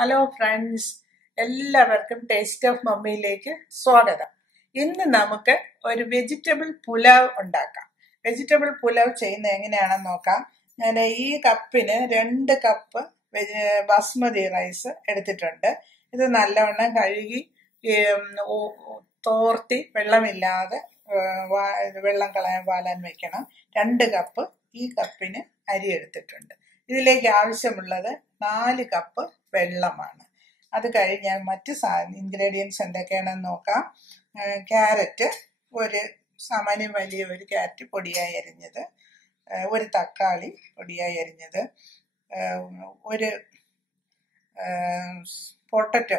Hello friends, എല്ലാവർക്കും taste of മമ്മിയിലേക്ക് സ്വാഗതം. ഇന്ന് നമുക്ക് ഒരു വെജിറ്റബിൾ പുലാവ് ഉണ്ടാക്കാം. വെജിറ്റബിൾ പുലാവ് ചെയ്യുന്നത് എങ്ങനെയാണെന്ന് നോക്കാം. ഞാൻ ഈ കപ്പിന് 2 കപ്പ് ബസ്മതി റൈസ് എടുത്തിട്ടുണ്ട്. ഇത് നല്ലവണ്ണം കഴുകി തോർത്തി വെള്ളമില്ലാതെ വെള്ളം വാലാൻ വെക്കണം. 2 കപ്പ് ഈ കപ്പിന് അരി എടുത്തിട്ടുണ്ട്. ഇതിലേക്ക് ആവശ്യമുള്ളത് 4 കപ്പ് വെള്ളമാണ്. അത് കഴിഞ്ഞാൽ മറ്റ് ഇൻഗ്രീഡിയൻസ് എന്തൊക്കെയാണെന്ന് നോക്കാം. ക്യാരറ്റ്, ഒരു സാമാന്യം വലിയ ഒരു ക്യാരറ്റ് പൊടിയായി അരിഞ്ഞത്, ഒരു തക്കാളി പൊടിയായി അരിഞ്ഞത്, ഒരു പൊട്ടറ്റോ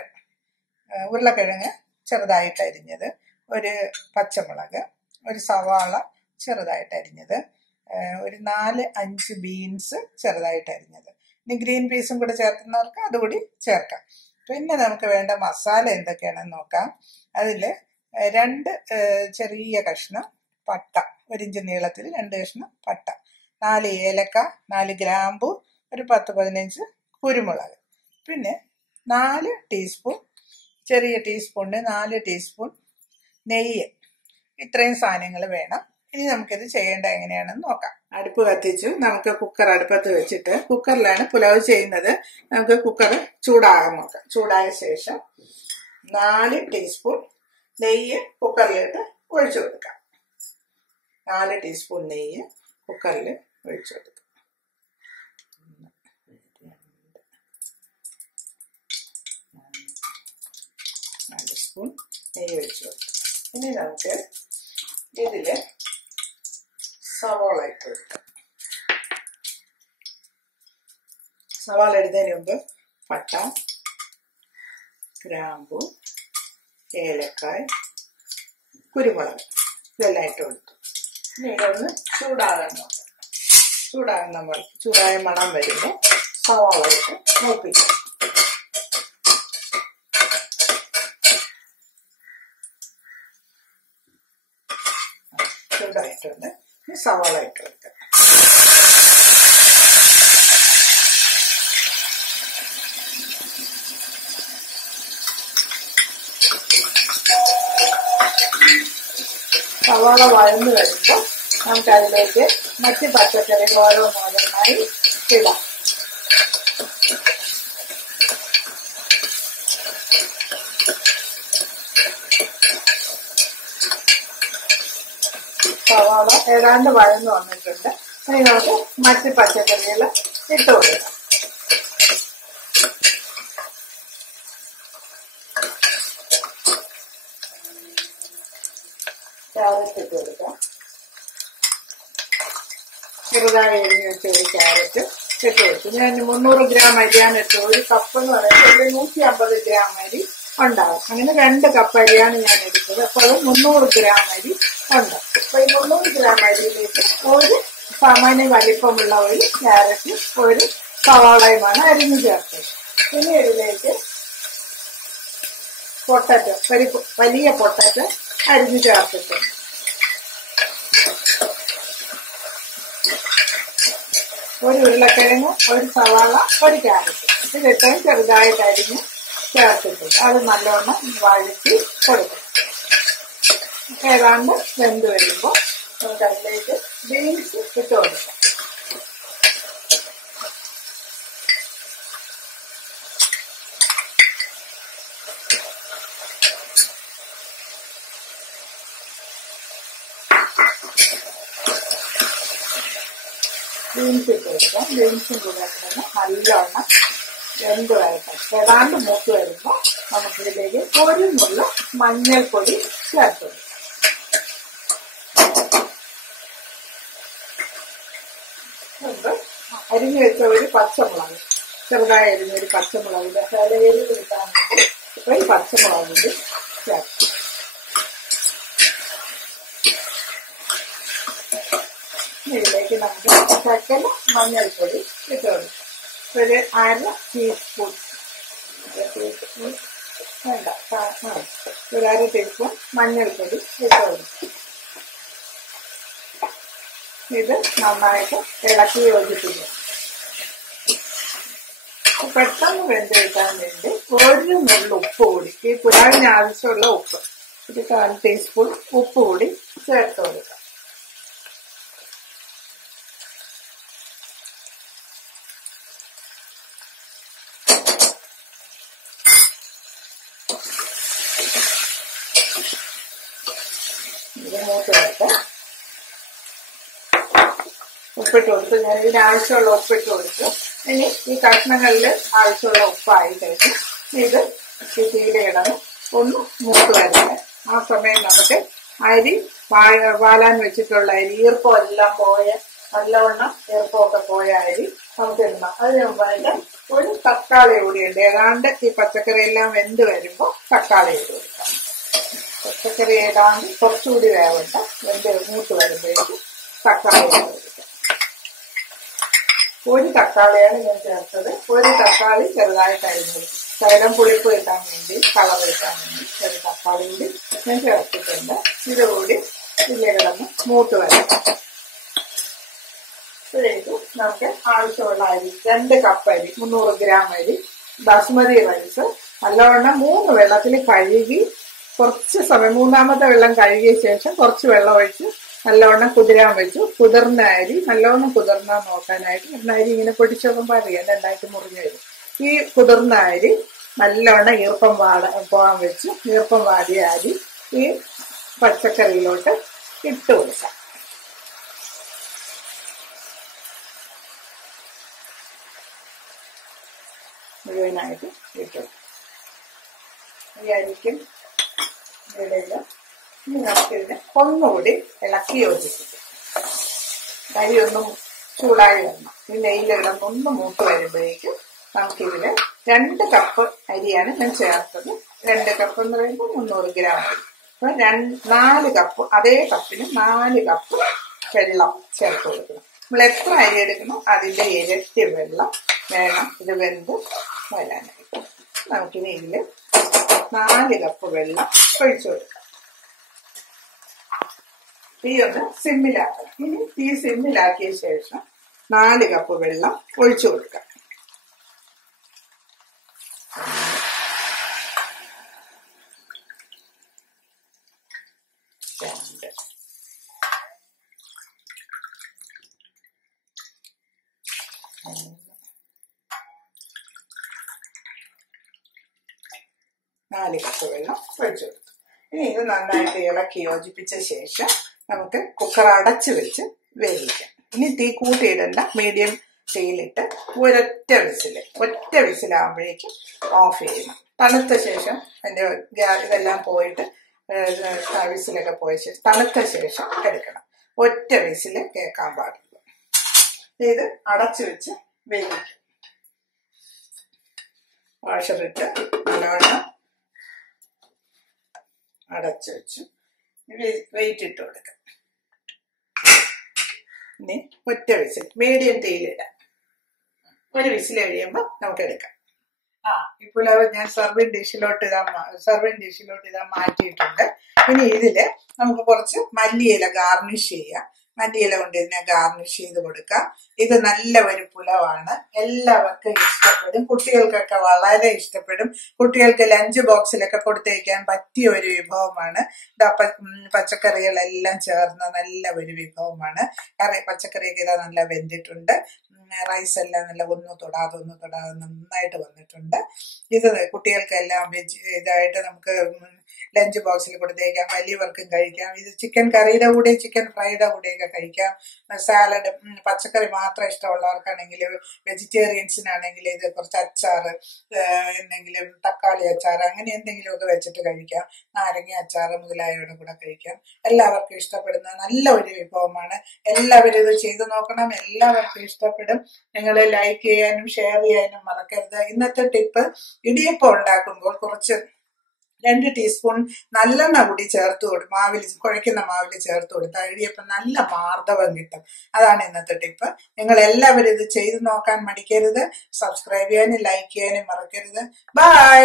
ഉരുളക്കിഴങ്ങ് ചെറുതായിട്ട് അരിഞ്ഞത്, ഒരു പച്ചമുളക്, ഒരു സവാള ചെറുതായിട്ട് അരിഞ്ഞത്, ഒരു 4-5 ബീൻസ് ചെറുതായിട്ട് അരിഞ്ഞത്. ഇനി ഗ്രീൻ പീസും കൂടെ ചേർക്കുന്നവർക്ക് അതുകൂടി ചേർക്കാം. പിന്നെ നമുക്ക് വേണ്ട മസാല എന്തൊക്കെയാണെന്ന് നോക്കാം. അതിൽ 2 ചെറിയ കഷ്ണം പട്ട, 1 ഇഞ്ച് നീളത്തിൽ 2 കഷ്ണം പട്ട, 4 ഏലക്ക, 4 ഗ്രാമ്പു, ഒരു 10-15 കുരുമുളക്, പിന്നെ 4 ടീസ്പൂൺ, ചെറിയ ടീസ്പൂണിന് 4 ടീസ്പൂൺ നെയ്യ്. ഇത്രയും സാധനങ്ങൾ വേണം. ഇനി നമുക്കിത് ചെയ്യേണ്ട എങ്ങനെയാണെന്ന് നോക്കാം. അടുപ്പ് കത്തിച്ചു. നമുക്ക് കുക്കർ അടുപ്പത്ത് വെച്ചിട്ട്, കുക്കറിലാണ് പുലാവ് ചെയ്യുന്നത്, നമുക്ക് കുക്കർ ചൂടാകാൻ നോക്കാം. ചൂടായ ശേഷം 4 ടീസ്പൂൺ നെയ്യ് കുക്കറിലിട്ട് ഒഴിച്ചു കൊടുക്കാം. 4 ടീസ്പൂൺ നെയ്യ് കുക്കറിൽ ഒഴിച്ചു കൊടുക്കാം. 4 സ്പൂൺ നെയ്യ് ഒഴിച്ചു കൊടുക്കാം. ഇനി നമുക്ക് ഇതിൽ സവാള ഇട്ട് കൊടുക്കാം. സവാള ഇടുന്നതിന് മുമ്പ് പട്ട, ഗ്രാമ്പു, ഏലക്കായ്, കുരുമുളക് ഇതെല്ലാം ഇട്ട് കൊടുത്തു. ഇനി ഇതൊന്ന് ചൂടാകാൻ നോക്കാം. ചൂടായ മണം വരുമ്പോൾ സവാള ഇട്ട് മൂപ്പിക്കാം. ചൂടായിട്ടുണ്ട്. സവാള ഇട്ട് കൊടുക്കാം. സവാള വഴന്നു വരുമ്പോൾ നമുക്ക് അതിലേക്ക് മറ്റ് പച്ചക്കറികൾ ഓരോന്നോരോന്നായി ഇടാം. സവാള ഏതാണ്ട് വഴന്നു വന്നിട്ടുണ്ട്. ഇനി നമുക്ക് മറ്റ് പച്ചക്കറികൾ ഇട്ട് കൊടുക്കാം. ക്യാരറ്റ് ഇട്ട് കൊടുക്കാം. ചെറുതായി എരിഞ്ഞ് വെച്ച ഒരു ക്യാരറ്റ് ഇട്ട് കൊടുത്തു. ഞാൻ 300 ഗ്രാം അരിയാണ് ഇട്ടത്. ഒരു കപ്പ് എന്ന് പറയുന്നത് 150 ഗ്രാം അരി ഉണ്ടാവും. അങ്ങനെ 2 കപ്പ് അരിയാണ് ഞാൻ എടുത്തത്. അപ്പോൾ അത് 300 ഗ്രാം അരി ഉണ്ട്. അപ്പോൾ ഈ 300 ഗ്രാം അരിയിലേക്ക് ഒരു സാമാന്യ വലിപ്പമുള്ള ഒരു ക്യാരറ്റ്, ഒരു സവാളയുമാണ് അരിഞ്ഞ് ചേർത്തത്. ഇനി ഇതിലേക്ക് പൊട്ടറ്റോ, വലിയ പൊട്ടറ്റോ അരിഞ്ഞ് ചേർത്തിട്ടുണ്ട്. ഒരു ഉരുളക്കിഴങ്ങ്, ഒരു സവാള, ഒരു ക്യാരറ്റ് ഇതിട്ടയും ചെറുതായിട്ട് അരിഞ്ഞ് ചേർത്തിട്ടുണ്ട്. അത് നല്ലോണം വഴറ്റി കൊടുക്കണം. ഏതാണ്ട് വെന്ത് വരുമ്പോൾ നമുക്ക് അതിലേക്ക് ബീൻസ് ഇട്ട് കൊടുക്കാം. ബീൻസ് ഇട്ട് കൊടുക്കാം. ബീൻസും കൂടെ കിടന്ന് നല്ലോണം വെന്ത് വരട്ടെ. ഏതാണ്ട് മൂത്ത് വരുമ്പോൾ നമുക്കിതിലേക്ക് ഒരു നുള്ള മഞ്ഞൾപ്പൊടി ചേർത്ത് കൊടുക്കാം. അരിഞ്ഞു വെച്ച ഒരു പച്ചമുളക്, ചെറുതായി അരിഞ്ഞൊരു പച്ചമുളകിന്റെ ഇലയിൽ കിട്ടാൻ വേണ്ടി ഒരു പച്ചമുളക് കൂടി ചേർത്ത്. ഇതിലേക്ക് നമുക്ക് ശകല മഞ്ഞൾപ്പൊടി ഇട്ട് കൊടുക്കാം. ഒരു 1/2 ടീസ്പൂൺ വേണ്ട, ഒരു 1/2 ടീസ്പൂൺ മഞ്ഞൾപ്പൊടി ഇട്ട് കൊടുക്കും. ഇത് നന്നായിട്ട് ഇളക്കി യോജിപ്പിക്കുക. പെട്ടെന്ന് വെന്ത് കിട്ടാൻ വേണ്ടി ഒരു നുള്ളു ഉപ്പ് കൂടി, ഈ പുലാവിന് ആവശ്യമുള്ള ഉപ്പ്, ഒരു 1/4 ടീസ്പൂൺ ഉപ്പ് കൂടി ചേർത്ത് കൊടുക്കാം. ഇത് മൂത്ത് വരട്ടെ. ഉപ്പിട്ട് കൊടുത്തു, ഞാൻ ഇതിനാവശ്യമുള്ള ഉപ്പിട്ട് കൊടുത്തു. ഇനി ഈ കഷ്ണങ്ങളിൽ ആവശ്യമുള്ള ഉപ്പായി കഴിഞ്ഞ് ഇത് ഈ തീയിലിടണം, ഒന്ന് മൂത്ത് വരട്ടെ. ആ സമയം നമുക്ക് അരി വാലാൻ വെച്ചിട്ടുള്ള അരി, ഈർപ്പം എല്ലാം പോയ, നല്ലവണ്ണം ഈർപ്പമൊക്കെ പോയ അരി നമുക്ക് ഇടണം. അതിന് മുമ്പായിട്ട് ഒരു തക്കാളി കൂടിയുണ്ട്. ഏതാണ്ട് ഈ പച്ചക്കറി എല്ലാം വെന്ത് വരുമ്പോൾ തക്കാളി ഇട്ട് കൊടുക്കാം. പച്ചക്കറി ഏതാണ്ട് കുറച്ചുകൂടി വേവണ്ട, വെന്ത് മൂത്ത് വരുമ്പോഴേക്കും തക്കാളി ഇട്ട് കൊടുക്കാം. ഒരു തക്കാളിയാണ് ഞാൻ ചേർത്തത്. ഒരു തക്കാളി ചെറുതായിട്ട് അരിഞ്ഞത്, ശകലം പുളിപ്പ് കിട്ടാൻ വേണ്ടി, കളർ കിട്ടാൻ വേണ്ടി ഒരു തക്കാളി കൂടി ഞാൻ ചേർത്തിട്ടുണ്ട്. ഇതുകൂടി ഇതിലെ കിടന്ന് മൂത്ത് വരാം. ഇതിലേക്ക് നമുക്ക് ആവശ്യമുള്ള അരി, 2 കപ്പ് അരി, 300 ഗ്രാം അരി, ബാസ്മതി റൈസ് നല്ലവണ്ണം 3 വെള്ളത്തിൽ കഴുകി കുറച്ച് സമയം, 3ാമത്തെ വെള്ളം കഴുകിയ ശേഷം കുറച്ച് വെള്ളം ഒഴിച്ച് നല്ലവണ്ണം കുതിരാൻ വെച്ചു. കുതിർന്ന അരി നല്ലവണ്ണം കുതിർന്നാൻ നോക്കാനായിട്ട്, അരി ഇങ്ങനെ പൊടിച്ചോക്കുമ്പോൾ അറിയാം രണ്ടായിട്ട് മുറിഞ്ഞു വരും. ഈ കുതിർന്ന അരി നല്ലവണ്ണം ഈർപ്പം പോകാൻ വെച്ചു. ഈർപ്പം വാടിയ അരി ഈ പച്ചക്കറിയിലോട്ട് ഇട്ട് കൊടുക്കാം. മുഴുവനായിട്ട് ഇട്ടു. ഈ അരിക്കും ഇടയിൽ ഇനി നമുക്കിതിനെ ഒന്നുകൂടി ഇളക്കി യോജിപ്പിക്കും. അരി ഒന്നും ചൂടായി വരണം. ഈ നെയ്യിലിടന്ന് ഒന്ന് മൂത്ത് വരുമ്പോഴേക്കും നമുക്കിതില് 2 കപ്പ് അരിയാണ് ഞാൻ ചേർത്തത്. 2 കപ്പ് എന്ന് പറയുമ്പോൾ 300 ഗ്രാം അരി. അപ്പൊ 4 കപ്പ്, അതേ കപ്പിന് 4 കപ്പ് വെള്ളം ചേർത്ത് കൊടുക്കണം. നമ്മൾ എത്ര അരി എടുക്കണോ അതിന്റെ ഇരട്ടി വെള്ളം വേണം ഇത് വെന്ത് വരാനായിട്ട്. നമുക്കിനി ഇതില് 4 കപ്പ് വെള്ളം ഒഴിച്ചു കൊടുക്കാം. തീ ഒന്ന് സിമ്മിലാക്കണം. ഇനി തീ സിമ്മിലാക്കിയ ശേഷം 4 കപ്പ് വെള്ളം ഒഴിച്ചു കൊടുക്കാം. നാല് കപ്പ് വെള്ളം ഒഴിച്ചു കൊടുത്തു. ഇനി ഇത് നന്നായിട്ട് ഇളക്കി യോജിപ്പിച്ച ശേഷം നമുക്ക് കുക്കർ അടച്ചു വെച്ച് വേവിക്കാം. ഇനി തീ കൂട്ടിയിടണ്ട, മീഡിയം തീയിലിട്ട് ഒറ്റ വിസിലാകുമ്പോഴേക്കും ഓഫ് ചെയ്യണം. തണുത്ത ശേഷം അതിൻ്റെ ഇതെല്ലാം പോയിട്ട് വിസിലൊക്കെ പോയ ശേഷം തണുത്ത ശേഷം എടുക്കണം. ഒറ്റ വിസില് കേൾക്കാൻ പാടുള്ളൂ. ഇത് അടച്ചു വെച്ച് വേവിക്കും. വാഷറിട്ട് നല്ലവണ്ണം അടച്ചു വെച്ചു വെയിറ്റ് ഇട്ട് കൊടുക്കാം. ഇനി ഒറ്റ വിസിൽ മീഡിയം തീയിലിടാം. ഒരു വിസിൽ കഴിയുമ്പോൾ നമുക്ക് എടുക്കാം. ഇപ്പോൾ ഞാൻ സർവിങ് ഡിഷിലോട്ട് ഇതാ മാറ്റിയിട്ടുണ്ട്. ഇനി ഇതില് നമുക്ക് കുറച്ച് മല്ലിയില ഗാർണിഷ് ചെയ്യാം. മല്ലിയില കൊണ്ട് ഇതിനെ ഗാർണിഷ് ചെയ്ത് കൊടുക്കാം. ഇത് നല്ല ഒരു പുലവാണ്, എല്ലാവർക്കും ഇഷ്ടപ്പെടും. കുട്ടികൾക്കൊക്കെ വളരെ ഇഷ്ടപ്പെടും. കുട്ടികൾക്ക് ലഞ്ച് ബോക്സിലൊക്കെ കൊടുത്തേക്കാൻ പറ്റിയ ഒരു വിഭവമാണ്. പച്ചക്കറികളെല്ലാം ചേർന്ന നല്ല ഒരു വിഭവമാണ്. പച്ചക്കറിയൊക്കെ ഇതാ നല്ല വെന്തിട്ടുണ്ട്. റൈസ് എല്ലാം നല്ല ഒന്നും തൊടാതെ നന്നായിട്ട് വന്നിട്ടുണ്ട്. ഇത് കുട്ടികൾക്കെല്ലാം ഇതായിട്ട് നമുക്ക് ലഞ്ച് ബോക്സിൽ കൊടുത്തേക്കാം, വലിയവർക്കും കഴിക്കാം. ഇത് ചിക്കൻ കറിയുടെ കൂടെ ചിക്കൻ ഫ്രൈയുടെ കൂടെയൊക്കെ കഴിക്കാം. സാലഡ്, പച്ചക്കറി മാത്രം ഇഷ്ടമുള്ളവർക്കാണെങ്കിൽ, വെജിറ്റേറിയൻസിനാണെങ്കിൽ ഇത് കുറച്ച് അച്ചാറ്, എന്തെങ്കിലും തക്കാളി അച്ചാറ് അങ്ങനെ എന്തെങ്കിലുമൊക്കെ വെച്ചിട്ട് കഴിക്കാം. നാരങ്ങ അച്ചാറ് മുതലായവയുടെ കൂടെ കഴിക്കാം. എല്ലാവർക്കും ഇഷ്ടപ്പെടുന്ന നല്ല ഒരു വിഭവമാണ്. എല്ലാവരും ഇത് ചെയ്തു നോക്കണം, എല്ലാവർക്കും ഇഷ്ടപ്പെടും. നിങ്ങൾ ലൈക്ക് ചെയ്യാനും ഷെയർ ചെയ്യാനും മറക്കരുത്. ഇന്നത്തെ ടിപ്പ്, ഇടിയപ്പം ഉണ്ടാക്കുമ്പോൾ കുറച്ച് 2 ടീസ്പൂൺ നല്ലെണ്ണ കൂടി ചേർത്ത് കുഴയ്ക്കുന്ന മാവിൽ ചേർത്ത് കൊടുത്താൽ ഇടിയപ്പം നല്ല മാർദ്ദവം കിട്ടും. അതാണ് ഇന്നത്തെ ടിപ്പ്. നിങ്ങൾ എല്ലാവരും ഇത് ചെയ്തു നോക്കാൻ മടിക്കരുത്. സബ്സ്ക്രൈബ് ചെയ്യാനും ലൈക്ക് ചെയ്യാനും മറക്കരുത്. ബൈ.